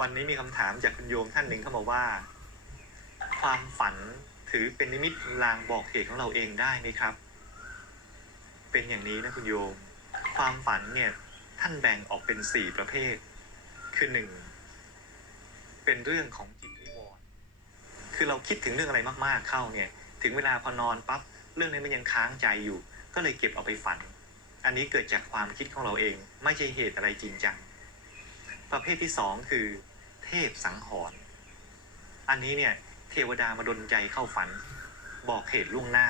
วันนี้มีคำถามจากคุณโยมท่านหนึ่งเข้ามาว่า ความฝันถือเป็นนิมิตลางบอกเหตุของเราเองได้ไหมครับ เป็นอย่างนี้นะคุณโยม ความฝันเนี่ยท่านแบ่งออกเป็นสี่ประเภท คือหนึ่งเป็นเรื่องของจิตนิวรณ์คือเราคิดถึงเรื่องอะไรมากๆเข้าเนี่ย ถึงเวลาพอนอนปั๊บเรื่องนี้มันยังค้างใจอยู่ ก็เลยเก็บเอาไปฝัน อันนี้เกิดจากความคิดของเราเอง ไม่ใช่เหตุอะไรจริงจัง ประเภทที่สองคือ เทพสังหรณ์อันนี้เนี่ยเทวดามาดนใจเข้าฝัน บอกเหตุล่วงหน้า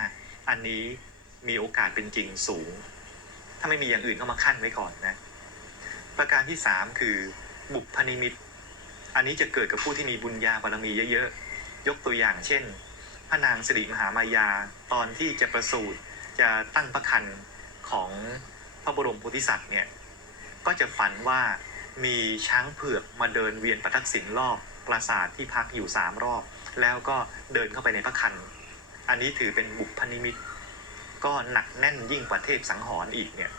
อันนี้มีโอกาสเป็นจริงสูง ถ้าไม่มีอย่างอื่นเข้ามาขั้นไว้ก่อนนะ ประการที่สามคือบุพนิมิต อันนี้จะเกิดกับผู้ที่มีบุญญาบารมีเยอะๆ ยกตัวอย่างเช่น พระนางสิริมหามายาตอนที่จะประสูติจะตั้งพระคันของพระบรมโพธิสัตว์เนี่ย ก็จะฝันว่า มีช้างเผือกมาเดินเวียนประทักษิณรอบปราสาทที่พักอยู่สามรอบ แล้วก็เดินเข้าไปในพระคัน อันนี้ถือเป็นบุพนิมิต ก็หนักแน่นยิ่งกว่าเทพสังหรณ์อีกเนี่ย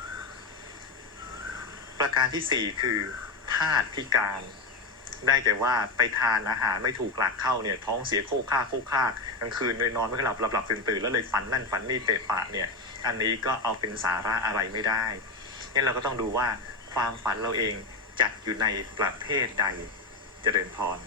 ประการที่สี่คือธาตุพิการ ได้แก่ว่าไปทานอาหารไม่ถูกหลักเข้าเนี่ย ท้องเสียโคกค่าโคกค่ากลางคืนเลยนอนไม่หลับหลับหลับตื่นตื่นแล้วเลยฝันนั่นฝันนี่เตะปะเนี่ย อันนี้ก็เอาเป็นสาระอะไรไม่ได้เนี่ยเราก็ต้องดูว่าความฝันเราเอง จัดอยู่ในประเภทใดเจริญพร